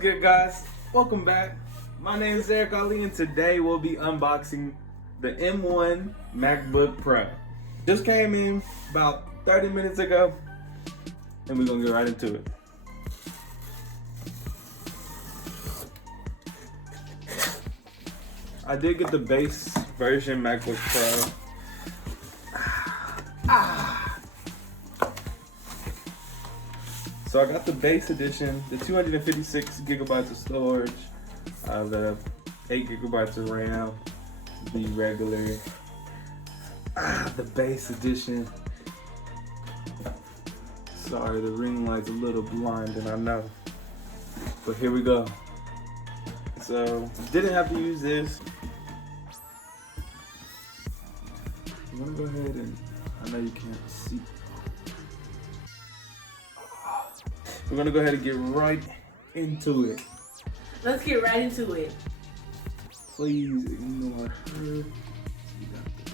good, guys? Welcome back. My name is Zarekali, and today we'll be unboxing the M1 MacBook Pro. Just came in about 30 minutes ago, and we're gonna get right into it. I did get the base version MacBook Pro. So I got the base edition, the 256 gigabytes of storage, the 8 gigabytes of RAM, the regular, the base edition. Sorry, the ring light's a little blinding, I know. But here we go. So, didn't have to use this. I'm gonna go ahead and, I know you can't see. We're gonna go ahead and get right into it. Let's get right into it. Please ignore her.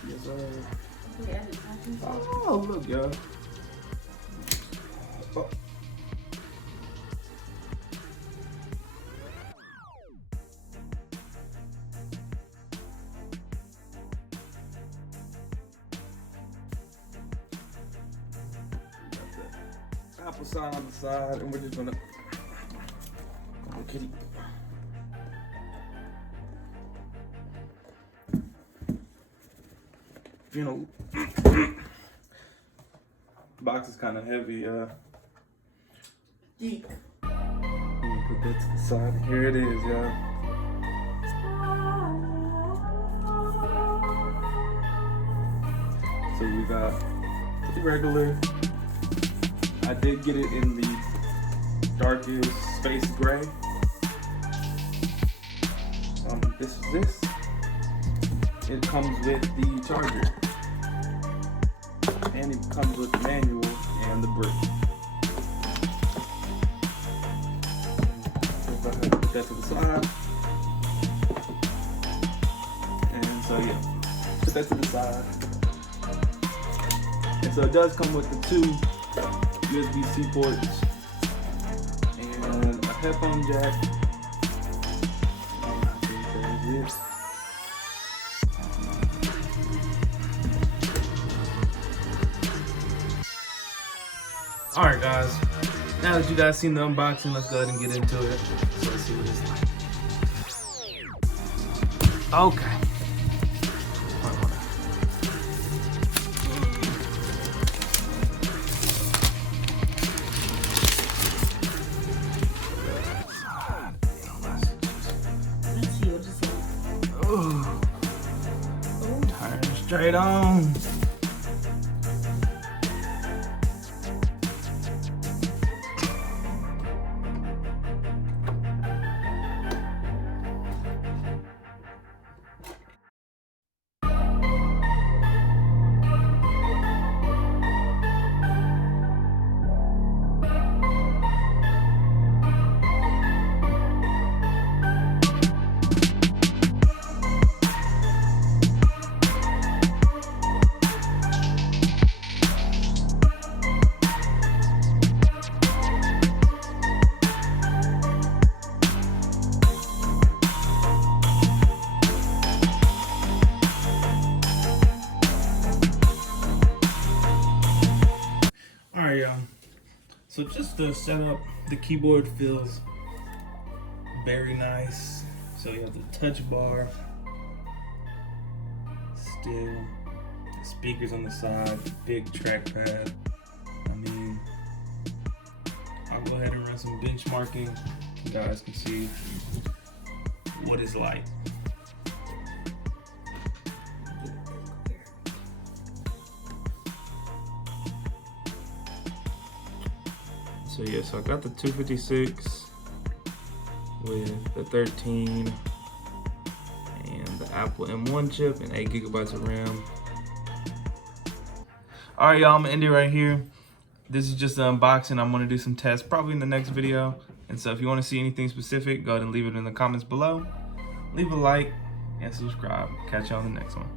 Yes, sir. Oh, look, y'all. Oh. Apple sign on the side, and we're just gonna. Oh, kitty. You know, box is kind of heavy. Deep. Put that to the side. Here it is, y'all. So we got the regular. I did get it in the darkest space gray. This is this. It comes with the charger. And it comes with the manual and the brick. So I put that to the side. And so yeah, put that to the side. And so it does come with the two USB-C ports and a headphone jack. And I think that is it. Alright guys, now that you guys seen the unboxing, let's go ahead and get into it. So let's see what it's like. Okay. Turn straight on. Alright, y'all. So just to set up, the keyboard feels very nice. So you have the touch bar, still the speakers on the side, big trackpad. I mean, I'll go ahead and run some benchmarking. You guys can see what it's like. So yeah, so I got the 256 with the 13 and the Apple M1 chip and 8 gigabytes of RAM. All right, y'all, I'm gonna end it right here. This is just the unboxing. I'm gonna do some tests probably in the next video. And so if you wanna see anything specific, go ahead and leave it in the comments below. Leave a like and subscribe. Catch you on the next one.